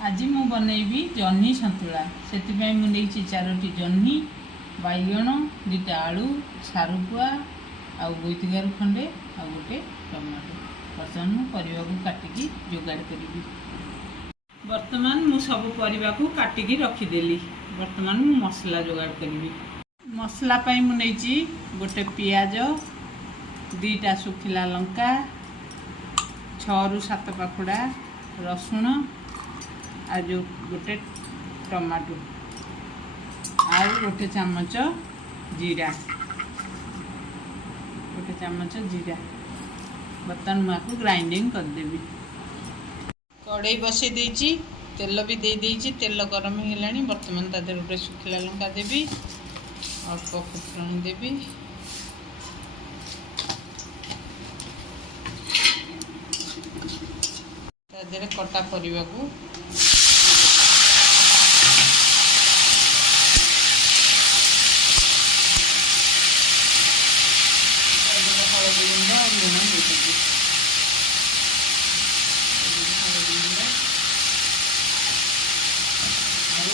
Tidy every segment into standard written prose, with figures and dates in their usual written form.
आज मु बनैबी जह्नी सन्तुला से मुझे 4टी जह्नी बैगण 2टा आलू सारुपुआ आउ बोईतिगारू खंडे आ गोटे टमाटो बर्तमान मु परिवा को काटिकी जोगाड़ करी। बर्तमान मु सब परिवा को काटिकी रखीदेली। बर्तमान मु मसला जोगाड़ करी। मसला पाई मु नैची गोटे पियाज 2टा सुखिला लंका 6 ରୁ 7 पाखुड़ा रसुण आ जो गोटे टमाटो आ गोटे चामच जीरा बर्तमान मुझे ग्राइंडिंग करदेवी। कड़ई बसई देची तेल भी दे देची तेल गरम है बर्तमान तादर गोटे सुखिला लंका देवी अल्प फुटण देवी तादर कटा परिवा को हलदी गुंड लुण देदेवी।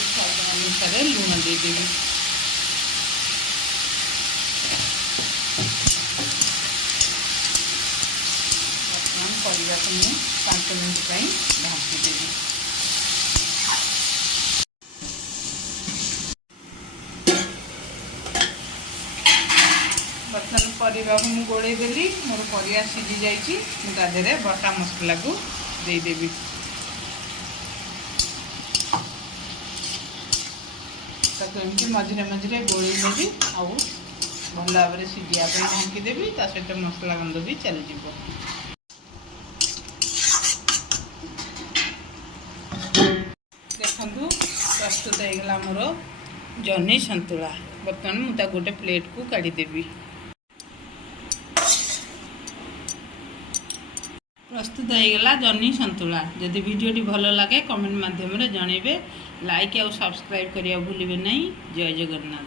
स्वाद अनुसार लुण देदेवी। बर्तमान परिवा को मुझे 5 मिनट ढांकी देवी। बर्तमान परिवा को मुझे गोड़े देली मोर परिवा सीझी जाइए बटा मसला को देदेवी। एमती मझे मझे गोली देवी आउ भल भाव में सीझा ढांकी देवी सहित मसला गंध भी चलीज। देखु प्रस्तुत होगा मोर जह्नी सन्तुला। बर्तमान मुझे गोटे प्लेट को काढ़ीदेवी। प्रस्तुत होगा जह्नी सन्तुला। जदि वीडियोटी भल लगे कमेंट माध्यम जनइबे। लाइक और सब्सक्राइब करने भूलिए नहीं। जय जगन्नाथ।